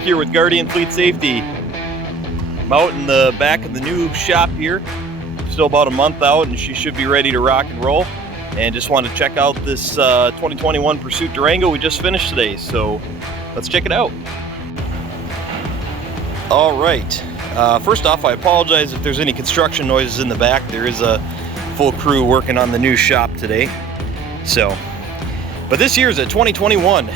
here with Guardian Fleet Safety. I'm out in the back of the new shop here. Still about a month out and she should be ready to rock and roll. And just wanted to check out this 2021 Pursuit Durango we just finished today. So let's check it out. All right. First off, I apologize if there's any construction noises in the back. There is a full crew working on the new shop today. But this year is a 2021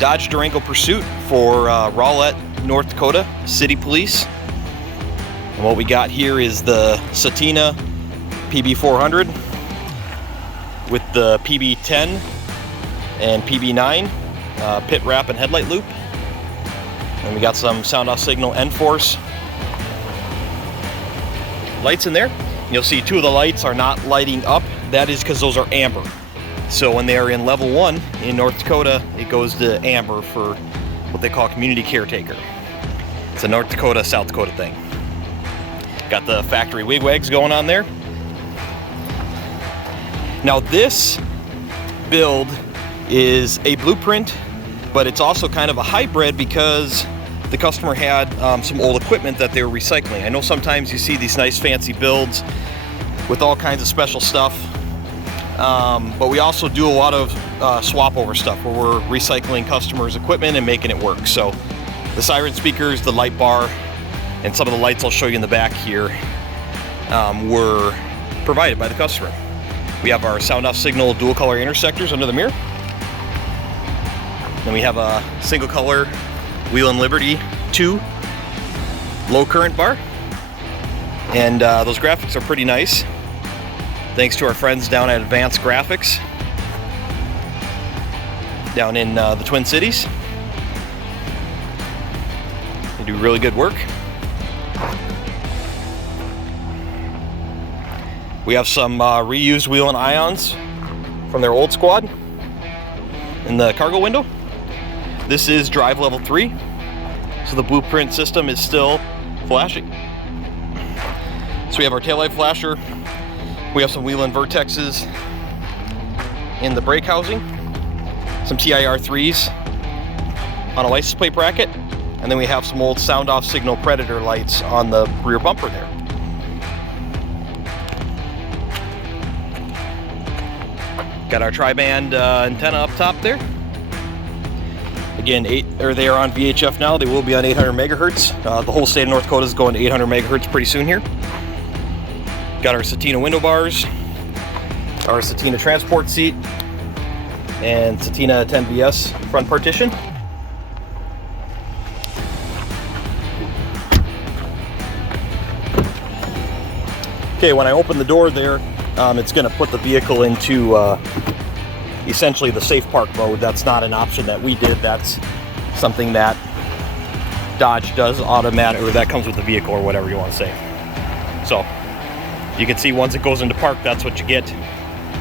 Dodge Durango Pursuit for Rowlett, North Dakota City Police. And what we got here is the Satina PB400 with the PB10 and PB9 pit wrap and headlight loop. And we got some sound off signal N-Force lights in there. You'll see two of the lights are not lighting up. That is because those are amber. So when they are in level 1 in North Dakota, it goes to amber for what they call community caretaker. It's a North Dakota, South Dakota thing. Got the factory wigwags going on there. Now this build is a blueprint, but it's also kind of a hybrid because the customer had some old equipment that they were recycling. I know sometimes you see these nice fancy builds with all kinds of special stuff. But we also do a lot of swap over stuff where we're recycling customers' equipment and making it work. So the siren speakers, the light bar, and some of the lights I'll show you in the back here were provided by the customer. We have our sound off signal dual color intersectors under the mirror. Then we have a single color Wheel and Liberty 2 low current bar. And those graphics are pretty nice. Thanks to our friends down at Advanced Graphics down in the Twin Cities. They do really good work. We have some reused wheel and ions from their old squad in the cargo window. This is drive level 3, so the blueprint system is still flashing. So we have our taillight flasher. We have some Whelen Vertexes in the brake housing, some TIR3s on a license plate bracket, and then we have some old sound off signal Predator lights on the rear bumper there. Got our tri-band antenna up top there. Again, they are on VHF now. They will be on 800 megahertz. The whole state of North Dakota is going to 800 megahertz pretty soon here. Got our Satina window bars, our Satina transport seat, and Satina 10VS front partition. Okay, when I open the door there, it's going to put the vehicle into essentially the safe park mode. That's not an option that we did. That's something that Dodge does automatic, or that comes with the vehicle, or whatever you want to say. So you can see once it goes into park, that's what you get.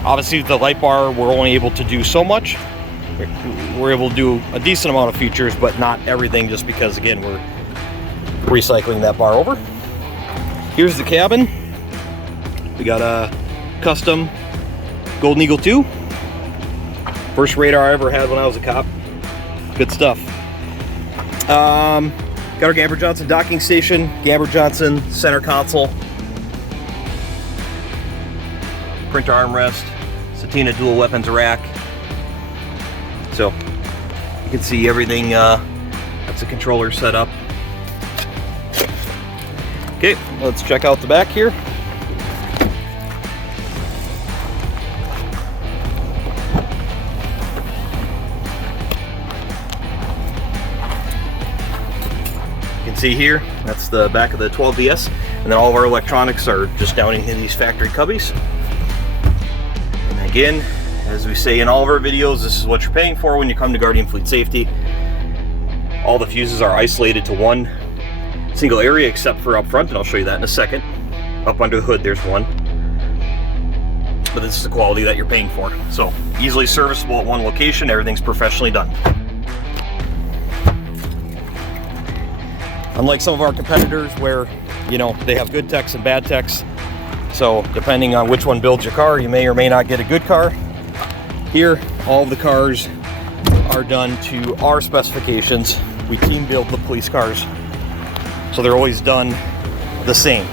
Obviously, the light bar, we're only able to do so much. We're able to do a decent amount of features, but not everything, just because, again, we're recycling that bar over. Here's the cabin. We got a custom Golden Eagle 2. First radar I ever had when I was a cop. Good stuff. Got our Gamber Johnson docking station, Gamber Johnson center console, printer armrest, Satina dual weapons rack. So you can see everything. That's a controller set up. Okay, let's check out the back here. You can see here, that's the back of the 12VS, and then all of our electronics are just down in these factory cubbies. And again, as we say in all of our videos, this is what you're paying for when you come to Guardian Fleet Safety. All the fuses are isolated to one single area except for up front, and I'll show you that in a second. Up under the hood, there's one. But this is the quality that you're paying for. So easily serviceable at one location, everything's professionally done. Unlike some of our competitors where, you know, they have good techs and bad techs. So depending on which one builds your car, you may or may not get a good car. Here, all of the cars are done to our specifications. We team build the police cars, so they're always done the same.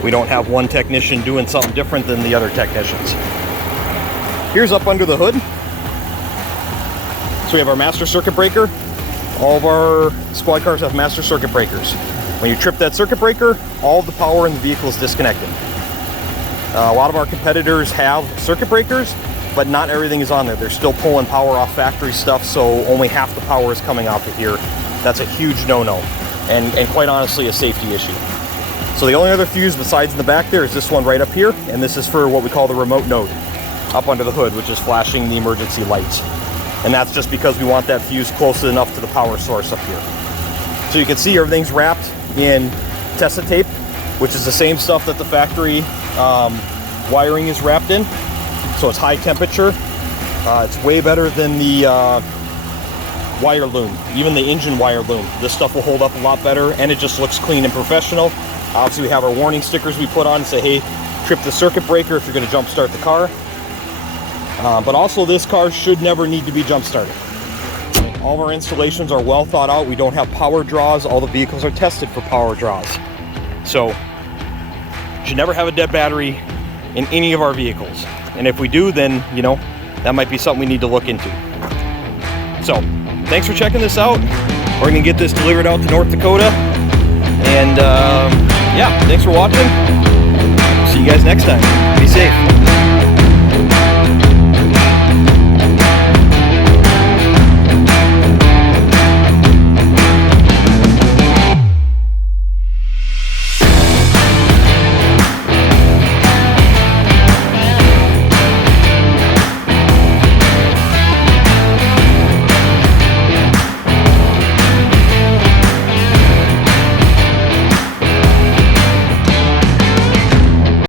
We don't have one technician doing something different than the other technicians. Here's up under the hood. So we have our master circuit breaker. All of our squad cars have master circuit breakers. When you trip that circuit breaker, all of the power in the vehicle is disconnected. A lot of our competitors have circuit breakers, but not everything is on there. They're still pulling power off factory stuff, so only half the power is coming out of here. That's a huge no-no, and quite honestly a safety issue. So the only other fuse besides in the back there is this one right up here, and this is for what we call the remote node, up under the hood, which is flashing the emergency lights. And that's just because we want that fuse close enough to the power source up here. So you can see everything's wrapped in Tessa tape, which is the same stuff that the factory wiring is wrapped in. So it's high temperature. It's way better than the wire loom, even the engine wire loom. This stuff will hold up a lot better, and it just looks clean and professional. Obviously we have our warning stickers we put on and say, hey, trip the circuit breaker if you're going to jump start the car. But also this car should never need to be jump started. All of our installations are well thought out. We don't have power draws. All the vehicles are tested for power draws. So you should never have a dead battery in any of our vehicles. And if we do, then, you know, that might be something we need to look into. So thanks for checking this out. We're going to get this delivered out to North Dakota. And yeah, thanks for watching. See you guys next time. Be safe.